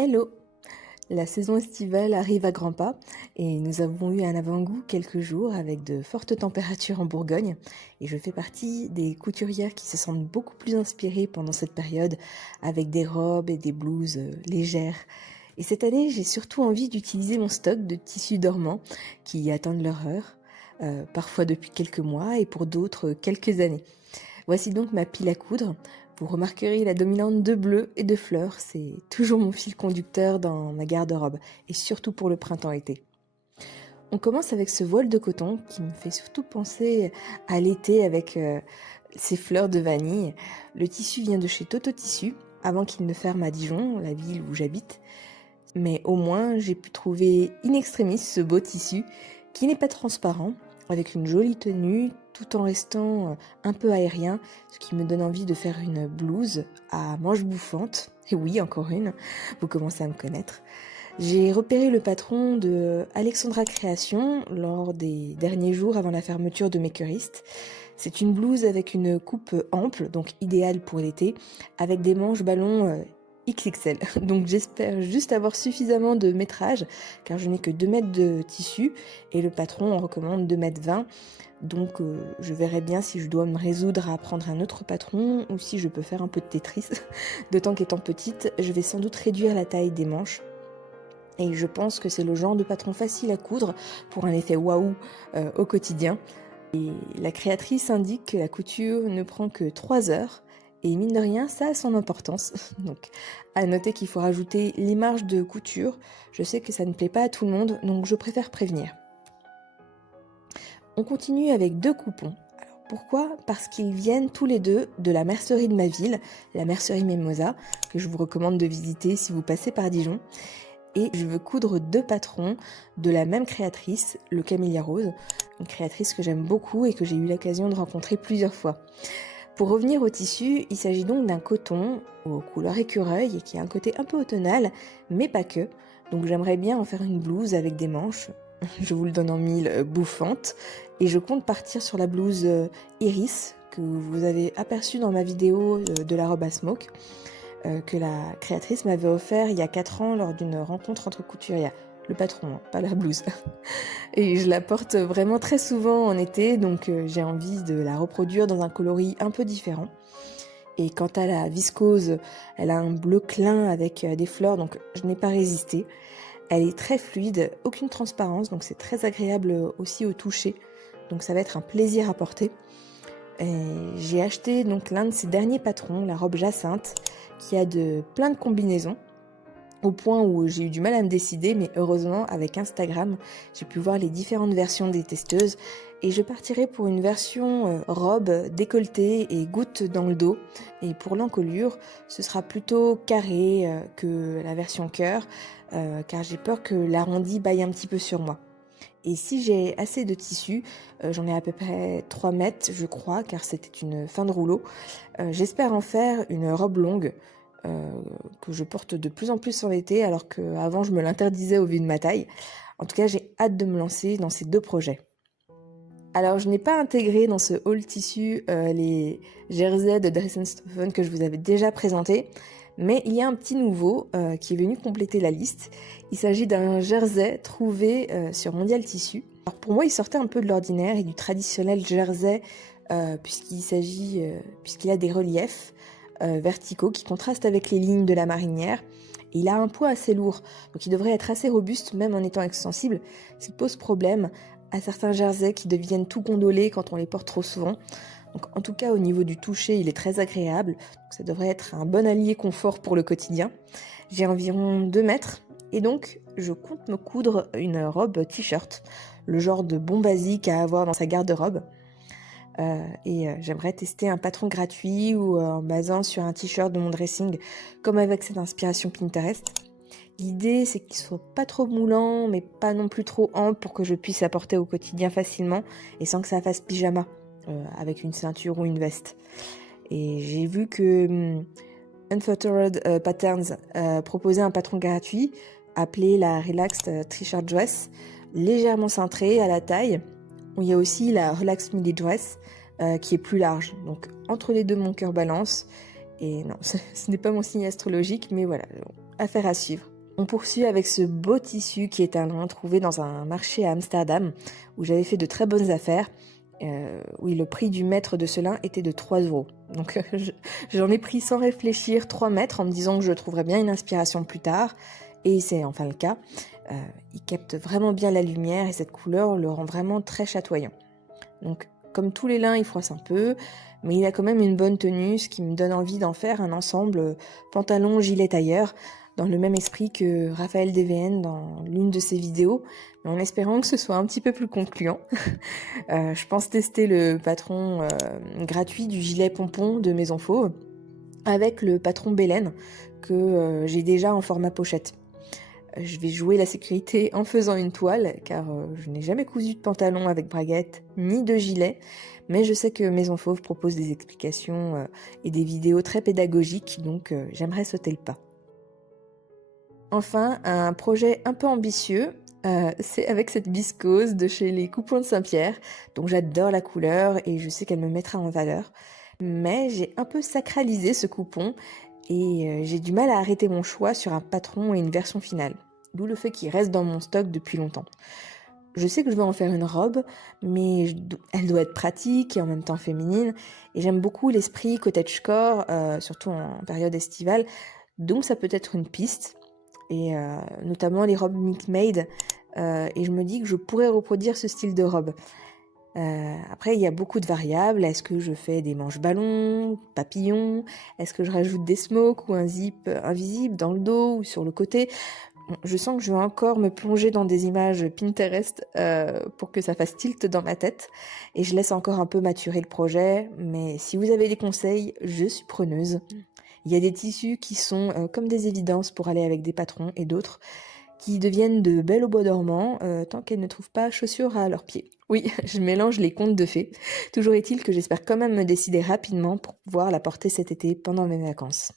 Hello! La saison estivale arrive à grands pas et nous avons eu un avant-goût quelques jours avec de fortes températures en Bourgogne et je fais partie des couturières qui se sentent beaucoup plus inspirées pendant cette période avec des robes et des blouses légères. Et cette année, j'ai surtout envie d'utiliser mon stock de tissus dormants qui attendent leur heure, parfois depuis quelques mois et pour d'autres quelques années. Voici donc ma pile à coudre. Vous remarquerez la dominante de bleu et de fleurs, c'est toujours mon fil conducteur dans ma garde-robe, et surtout pour le printemps-été. On commence avec ce voile de coton qui me fait surtout penser à l'été avec ses fleurs de vanille. Le tissu vient de chez Toto Tissu, avant qu'il ne ferme à Dijon, la ville où j'habite. Mais au moins, j'ai pu trouver in extremis ce beau tissu qui n'est pas transparent, avec une jolie tenue, tout en restant un peu aérien, ce qui me donne envie de faire une blouse à manches bouffantes. Et oui, encore une, vous commencez à me connaître. J'ai repéré le patron de Alexandra Création lors des derniers jours avant la fermeture de Makerist. C'est une blouse avec une coupe ample, donc idéale pour l'été, avec des manches ballons XXL. Donc j'espère juste avoir suffisamment de métrage, car je n'ai que 2 mètres de tissu, et le patron en recommande 2 mètres 20. Donc je verrai bien si je dois me résoudre à prendre un autre patron, ou si je peux faire un peu de Tetris. D'autant qu'étant petite, je vais sans doute réduire la taille des manches. Et je pense que c'est le genre de patron facile à coudre pour un effet waouh au quotidien. Et la créatrice indique que la couture ne prend que 3 heures. Et mine de rien, ça a son importance. Donc, à noter qu'il faut rajouter les marges de couture. Je sais que ça ne plaît pas à tout le monde, donc je préfère prévenir. On continue avec 2 coupons. Alors, pourquoi ? Parce qu'ils viennent tous les deux de la mercerie de ma ville, la mercerie Mimosa, que je vous recommande de visiter si vous passez par Dijon. Et je veux coudre 2 patrons de la même créatrice, le Camélia Rose, une créatrice que j'aime beaucoup et que j'ai eu l'occasion de rencontrer plusieurs fois. Pour revenir au tissu, il s'agit donc d'un coton aux couleurs écureuil et qui a un côté un peu automnal, mais pas que. Donc j'aimerais bien en faire une blouse avec des manches, je vous le donne en mille, bouffantes. Et je compte partir sur la blouse Iris, que vous avez aperçue dans ma vidéo de la robe à smoke, que la créatrice m'avait offert il y a 4 ans lors d'une rencontre entre couturières. Le patron, hein, pas la blouse. Et je la porte vraiment très souvent en été, donc j'ai envie de la reproduire dans un coloris un peu différent. Et quant à la viscose, elle a un bleu clin avec des fleurs, donc je n'ai pas résisté. Elle est très fluide, aucune transparence, donc c'est très agréable aussi au toucher. Donc ça va être un plaisir à porter. Et j'ai acheté donc l'un de ces derniers patrons, la robe Jacinthe, qui a plein de combinaisons. Au point où j'ai eu du mal à me décider, mais heureusement, avec Instagram, j'ai pu voir les différentes versions des testeuses et je partirai pour une version robe, décolletée et goutte dans le dos. Et pour l'encolure, ce sera plutôt carré que la version cœur, car j'ai peur que l'arrondi baille un petit peu sur moi. Et si j'ai assez de tissu, j'en ai à peu près 3 mètres, je crois, car c'était une fin de rouleau, j'espère en faire une robe longue, que je porte de plus en plus en été, alors qu'avant je me l'interdisais au vu de ma taille. En tout cas, j'ai hâte de me lancer dans ces 2 projets. Alors, je n'ai pas intégré dans ce haul tissu les jerseys de Dressenstoffen que je vous avais déjà présentés, mais il y a un petit nouveau qui est venu compléter la liste. Il s'agit d'un jersey trouvé sur Mondial Tissu. Alors pour moi, il sortait un peu de l'ordinaire et du traditionnel jersey puisqu'il a des reliefs verticaux qui contrastent avec les lignes de la marinière. Et il a un poids assez lourd, donc il devrait être assez robuste même en étant extensible, ce qui pose problème à certains jerseys qui deviennent tout gondolés quand on les porte trop souvent. Donc en tout cas au niveau du toucher, il est très agréable, donc ça devrait être un bon allié confort pour le quotidien. J'ai environ 2 mètres et donc je compte me coudre une robe t-shirt, le genre de bon basique à avoir dans sa garde-robe. J'aimerais tester un patron gratuit ou en basant sur un t-shirt de mon dressing, comme avec cette inspiration Pinterest. L'idée, c'est qu'il soit pas trop moulant, mais pas non plus trop ample pour que je puisse la porter au quotidien facilement et sans que ça fasse pyjama, avec une ceinture ou une veste. Et j'ai vu que Unfettered Patterns proposait un patron gratuit appelé la Relaxed T-shirt Dress, légèrement cintrée à la taille. Il y a aussi la Relaxed Midi Dress qui est plus large. Donc entre les deux, mon cœur balance. Et non, ce n'est pas mon signe astrologique, mais voilà. affaire à suivre. On poursuit avec ce beau tissu qui est un lin trouvé dans un marché à Amsterdam où j'avais fait de très bonnes affaires. Oui, le prix du mètre de ce lin était de 3 euros. Donc j'en ai pris sans réfléchir 3 mètres en me disant que je trouverais bien une inspiration plus tard. Et c'est enfin le cas. Il capte vraiment bien la lumière et cette couleur le rend vraiment très chatoyant. Donc comme tous les lins, il froisse un peu, mais il a quand même une bonne tenue, ce qui me donne envie d'en faire un ensemble pantalon, gilet, tailleur, dans le même esprit que Raphaël DVN dans l'une de ses vidéos, mais en espérant que ce soit un petit peu plus concluant. Je pense tester le patron gratuit du gilet pompon de Maison Fauve avec le patron Bélène que j'ai déjà en format pochette. Je vais jouer la sécurité en faisant une toile car je n'ai jamais cousu de pantalon avec braguette ni de gilet, mais je sais que Maison Fauve propose des explications et des vidéos très pédagogiques, donc j'aimerais sauter le pas. Enfin, un projet un peu ambitieux, c'est avec cette viscose de chez les Coupons de Saint-Pierre, dont j'adore la couleur et je sais qu'elle me mettra en valeur. Mais j'ai un peu sacralisé ce coupon et j'ai du mal à arrêter mon choix sur un patron et une version finale, d'où le fait qu'il reste dans mon stock depuis longtemps. Je sais que je veux en faire une robe, mais elle doit être pratique et en même temps féminine, et j'aime beaucoup l'esprit cottagecore, surtout en période estivale, donc ça peut être une piste, et notamment les robes made, et je me dis que je pourrais reproduire ce style de robe. Après, il y a beaucoup de variables. Est-ce que je fais des manches ballons, papillons? Est-ce que je rajoute des smokes ou un zip invisible dans le dos ou sur le côté? Bon, je sens que je vais encore me plonger dans des images Pinterest pour que ça fasse tilt dans ma tête. Et je laisse encore un peu maturer le projet. Mais si vous avez des conseils, je suis preneuse. Il y a des tissus qui sont comme des évidences pour aller avec des patrons et d'autres qui deviennent de belles au bois dormant tant qu'elles ne trouvent pas chaussures à leurs pieds. Oui, je mélange les contes de fées. Toujours est-il que j'espère quand même me décider rapidement pour pouvoir la porter cet été pendant mes vacances.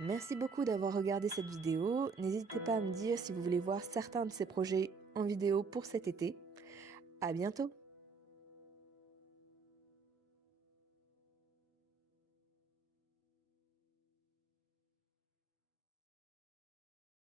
Merci beaucoup d'avoir regardé cette vidéo. N'hésitez pas à me dire si vous voulez voir certains de ces projets en vidéo pour cet été. À bientôt!